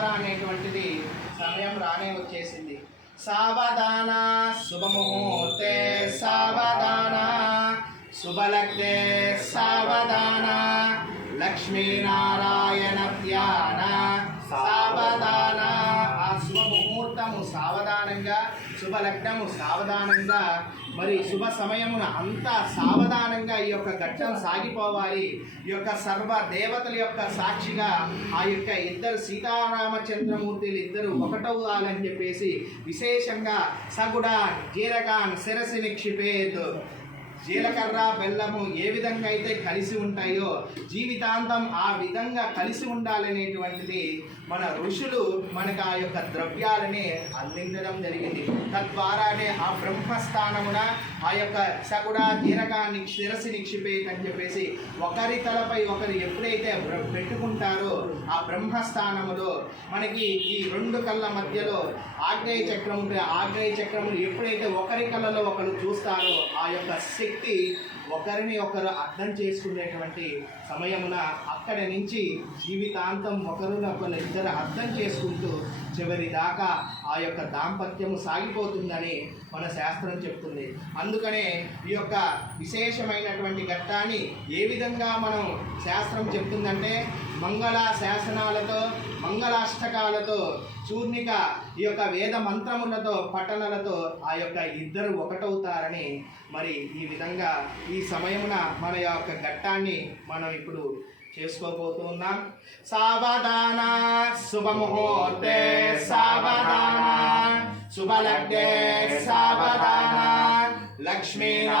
అనేటువంటిది సమయం రానే వచ్చేసింది. సావధాన శుభముహూర్తే సావధాన శుభలగ్నే సావధాన లక్ష్మీనా సావధానంగా శుభలగ్నము సావధానంగా మరి శుభ సమయమున అంతా సావధానంగా ఈ యొక్క ఘట్టం సాగిపోవాలి. ఈ యొక్క సర్వ దేవతల యొక్క సాక్షిగా ఆ యొక్క ఇద్దరు సీతారామచంద్రమూర్తులు ఇద్దరు ఒకటవ్వాలని చెప్పేసి విశేషంగా సగుడాన్ జీరగాన్ శిరసి నిక్షిపేత్ జీలకర్ర బెల్లము ఏ విధంగా అయితే కలిసి ఉంటాయో జీవితాంతం ఆ విధంగా కలిసి ఉండాలనేటువంటిది మన ఋషులు మనకు ఆ యొక్క ద్రవ్యాలని అందించడం జరిగింది. తద్వారానే ఆ బ్రహ్మస్థానమున ఆ యొక్క సగుడ జీరకాన్ని శిరసి నిక్షిపేత్ అని చెప్పేసి ఒకరి తలపై ఒకరు ఎప్పుడైతే బ్ర- పెట్టుకుంటారో ఆ బ్రహ్మస్థానములో మనకి ఈ రెండు కళ్ళ మధ్యలో ఆగ్నేయ చక్రం ఆగ్నేయ చక్రములు ఎప్పుడైతే ఒకరి కళ్ళలో ఒకరు చూస్తారో ఆ యొక్క శక్తి ఒకరిని ఒకరు అర్థం చేసుకునేటువంటి సమయమున అక్కడి నుంచి జీవితాంతం ఒకరినొకరు ఇద్దరు అర్థం చేసుకుంటూ చివరి దాకా ఆ యొక్క దాంపత్యము సాగిపోతుందని మన శాస్త్రం చెప్తుంది. అందుకనే ఈ యొక్క విశేషమైనటువంటి ఘట్టాన్ని ఏ విధంగా మనం శాస్త్రం చెప్తుందంటే మంగళ శాసనాలతో మంగళాష్టకాలతో చూర్ణిక ఈ యొక్క వేద మంత్రములతో పఠనలతో ఆ యొక్క ఇద్దరు ఒకటవుతారని మరి ఈ విధంగా ఈ సమయమున మన యొక్క ఘట్టాన్ని మనం ఇప్పుడు చేసుకోబోతున్నాం. సావధాన శుభముహూర్తే సావధాన శుభలగ్నే సావధాన లక్ష్మీనా